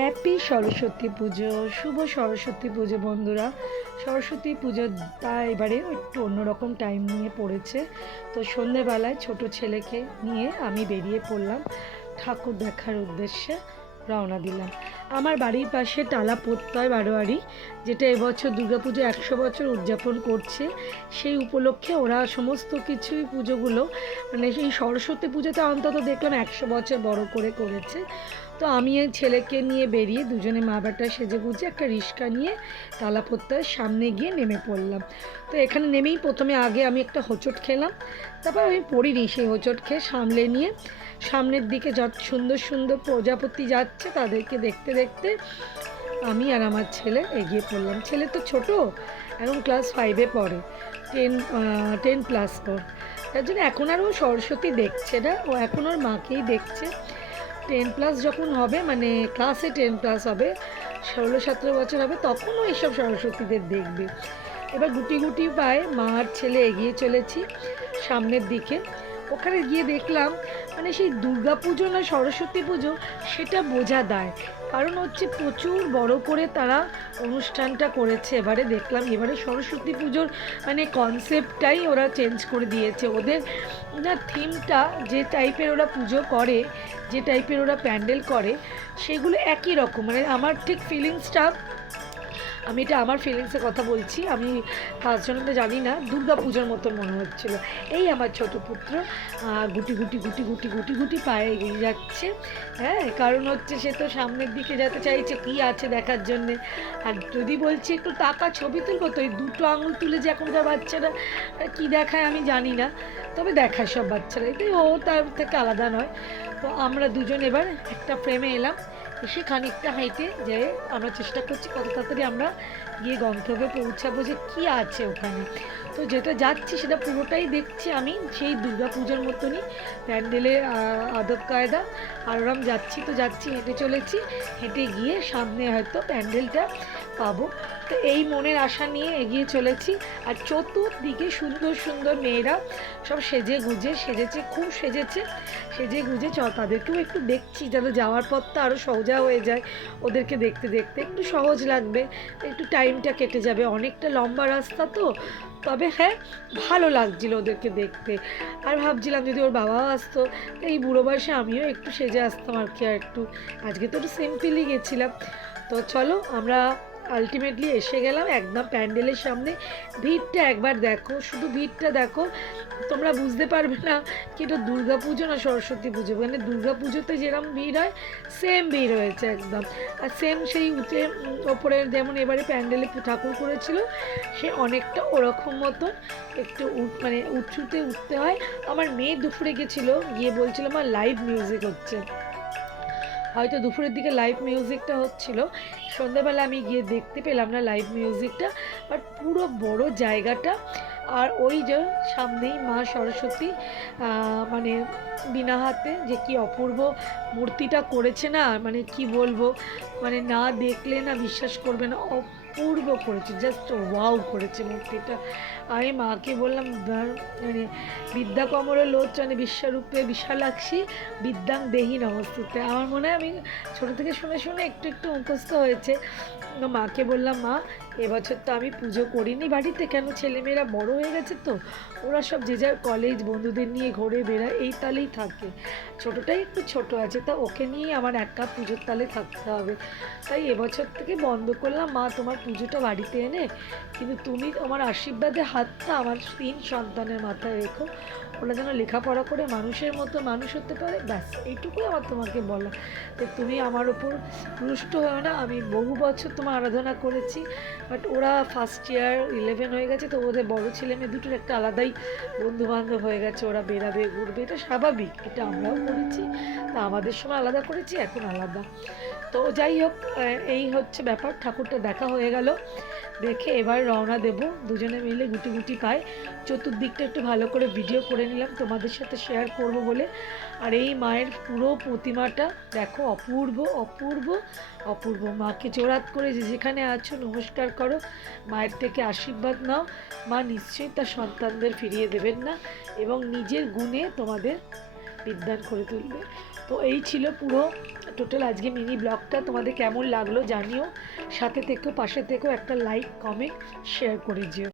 Happy Saraswati পুজো, শুভ সরস্বতী পুজো বন্ধুরা। সরস্বতী পুজো তা এবারে একটু অন্যরকম টাইম নিয়ে পড়েছে। তো সন্ধেবেলায় ছোট ছেলেকে নিয়ে আমি বেরিয়ে পড়লাম ঠাকুর দেখার উদ্দেশ্যে। রওনা দিলাম। আমার বাড়ির পাশে টালা প্রত্যয় বারোয়ারি, যেটা এবছর দুর্গাপুজো 100 বছর উদযাপন করছে। সেই উপলক্ষে ওরা সমস্ত কিছুই পুজোগুলো মানে এই সরস্বতী পুজোতে অন্তত দেখলাম 100 বছর বড় করে করেছে। তো আমি এই ছেলেকে নিয়ে বেরিয়ে দুজনে মা বেটা সেজে গুজে একটা রিক্সা নিয়ে টালা প্রত্যয়ের সামনে গিয়ে নেমে পড়লাম। তো এখানে নেমেই প্রথমে আগে আমি একটা হোঁচট খেলাম, তারপর আমি পড়িনি, সেই হোঁচট খেয়ে সামলে নিয়ে সামনের দিকে যত সুন্দর সুন্দর প্রজাপতি যাচ্ছে তাদেরকে দেখতে দেখতে আমি আর আমার ছেলে এগিয়ে পড়লাম। ছেলে তো ছোট, এখন ক্লাস 5-এ পড়ে, 10+4। তার জন্য এখন আর ও সরস্বতী দেখছে না, ও এখন ওর মাকেই দেখছে। 10+ যখন হবে, মানে ক্লাসে 10+ হবে, 16-17 বছর হবে, তখনও এইসব সরস্বতীদের দেখবে। এবার গুটি গুটি পায়ে মা আর ছেলে এগিয়ে চলেছি সামনের দিকে। ওখানে গিয়ে দেখলাম মানে সেই দুর্গা পুজো না সরস্বতী পুজো সেটা বোঝা দায়, কারণ হচ্ছে প্রচুর বড় করে তারা অনুষ্ঠানটা করেছে। এবারে দেখলাম এবারে সরস্বতী পুজোর মানে কনসেপ্টটাই ওরা চেঞ্জ করে দিয়েছে। ওদের না থিমটা, যে টাইপের ওরা পুজো করে, যে টাইপের ওরা প্যান্ডেল করে, সেগুলো একই রকম। মানে আমার ঠিক ফিলিংসটা, আমি এটা আমার ফিলিংসের কথা বলছি, আমি ফার্স্ট তো জানি না, দুর্গা পুজোর মতন মনে হচ্ছিল। এই আমার ছোট পুত্র গুটি গুটি গুটি গুটি গুটি গুটি পায়ে এগিয়ে যাচ্ছে। হ্যাঁ, কারণ হচ্ছে সে তো সামনের দিকে যেতে চাইছে কী আছে দেখার জন্যে। আর যদি বলছি একটু টাকা ছবি তুলবো, তো এই দুটো আঙুল তুলে যে এখনকার বাচ্চারা কী দেখায় আমি জানি না, তবে দেখায় সব বাচ্চারা, এতে ও তার থেকে আলাদা নয়। তো আমরা দুজন এবার একটা ফ্রেমে এলাম, এসে খানিকটা হাইটে যেয়ে আমরা চেষ্টা করছি কত তাড়াতাড়ি আমরা গিয়ে গন্তব্যে পৌঁছাবো, যে কী আছে ওখানে। তো যেটা যাচ্ছি সেটা পুরোটাই দেখছি আমি সেই দুর্গা পুজোর মতনই প্যান্ডেলের আদব কায়দা। আর ওরম যাচ্ছি তো যাচ্ছি, হেঁটে চলেছি, হেঁটে গিয়ে সামনে হয়তো প্যান্ডেলটা পাবো। তো এই মনের আশা নিয়ে এগিয়ে চলেছি। আর চতুর্দিকে সুন্দর সুন্দর মেয়েরা সব সেজে গুজে সেজেছে, খুব সেজেছে, সেজে গুজে তাদেরকেও একটু দেখছি, যাতে যাওয়ার পথটা আরও সোজা হয়ে যায়। ওদেরকে দেখতে দেখতে একটু সহজ লাগবে, একটু টাইমটা কেটে যাবে, অনেকটা লম্বা রাস্তা তো। তবে হ্যাঁ, ভালো লাগছিল ওদেরকে দেখতে। আর ভাবছিলাম যদি ওর বাবাও আসতো, এই বুড়ো বয়সে আমিও একটু সেজে আসতাম আর কি। আর একটু আজকে তো একটু সিম্পলই গেছিলাম। তো চলো আমরা আলটিমেটলি এসে গেলাম একদম প্যান্ডেলের সামনে। ভিড়টা একবার দেখো, শুধু ভিড়টা দেখো, তোমরা বুঝতে পারবে না কি এটা দুর্গা পুজো না সরস্বতী পুজো। মানে দুর্গা পুজোতে যেরকম ভিড় হয় সেম ভিড় হয়েছে একদম। আর সেম সেই উঁচে ওপরে যেমন এবারে প্যান্ডেলে ঠাকুর করেছিল, সে অনেকটা ওরকম মতন একটু মানে উঁচুতে উঠতে হয়। আমার মেয়ে দুপুরে গেছিলো, গিয়ে বলছিল আমার লাইভ মিউজিক হচ্ছে, হয়তো দুপুরের দিকে লাইভ মিউজিকটা হচ্ছিল, সন্ধ্যাবেলা আমি গিয়ে দেখতে পেলাম না লাইভ মিউজিকটা। বাট পুরো বড় জায়গাটা, আর ওই যে সামনেই মা সরস্বতী মানে বিনা হাতে যে কি অপূর্ব মূর্তিটা করেছে না, মানে কি বলবো, মানে না দেখলে না বিশ্বাস করবে না, অপূর্ব করেছে, জাস্ট ওয়াও করেছে মূর্তিটা। আমি মাকে বললাম মানে বিদ্যা কমল লোচনে বিশ্বরূপে বিশালাক্ষী বিদ্যাং দেহি নমস্তুতে। আমার মনে হয় আমি ছোটো থেকে শুনে শুনে একটু একটু মুখস্থ হয়েছে। তো মাকে বললাম, মা এবছর তো আমি পুজো করিনি বাড়িতে, কেন ছেলেমেয়েরা বড় হয়ে গেছে, তো ওরা সব যে যার কলেজ বন্ধুদের নিয়ে ঘুরে বেড়ায়, এই তালেই থাকে, ছোটোটাই একটু ছোট আছে, তা ওকে নিয়ে আমার একা পুজোর তালে থাকতে হবে। তাই এবছর থেকে বন্ধ করলাম, মা তোমার পুজোটা বাড়িতে এনে, কিন্তু তুমি আমার আশীর্বাদে হাতটা আমার 3 সন্তানের মাথায় রেখো, ওরা যেন লেখাপড়া করে মানুষের মতো মানুষ হতে পারে, ব্যাস এইটুকুই আমার তোমাকে বলা। যে তুমি আমার ওপর রুষ্ট হও না, আমি বহু বছর তোমার আরাধনা করেছি, বাট ওরা ফার্স্ট ইয়ার 11 হয়ে গেছে, তো ওদের বড় ছেলে মেয়ে দুটোর একটা আলাদাই বন্ধুবান্ধব হয়ে গেছে, ওরা বেরাবে ঘুরবে, এটা স্বাভাবিক, এটা আমরাও করেছি, তা আমাদের সময় আলাদা করেছি, এখন আলাদা। তো যাই হোক, এই হচ্ছে ব্যাপার। ঠাকুরটা দেখা হয়ে গেল, দেখে এবার রওনা দেব দুজনে মিলে গুটি গুটি পায়। চতুর্দিকটা একটু ভালো করে ভিডিও করে নিলাম তোমাদের সাথে শেয়ার করব বলে। আর এই মায়ের পুরো প্রতিমাটা দেখো, অপূর্ব অপূর্ব অপূর্ব। মাকে জোড়াত করে যে যেখানে আছো নমস্কার করো, মায়ের থেকে আশীর্বাদ নাও। মা নিশ্চয়ই তার সন্তানদের ফিরিয়ে দেবেন না, এবং নিজের গুণে তোমাদের বিদ্যান করে তুলবে। তো এই ছিল পুরো টোটাল আজকে মিনি ব্লগটা। তোমাদের কেমন লাগলো জানিও, সাথে থেকো, পাশে থেকো, একটা লাইক কমেন্ট শেয়ার করে যেও।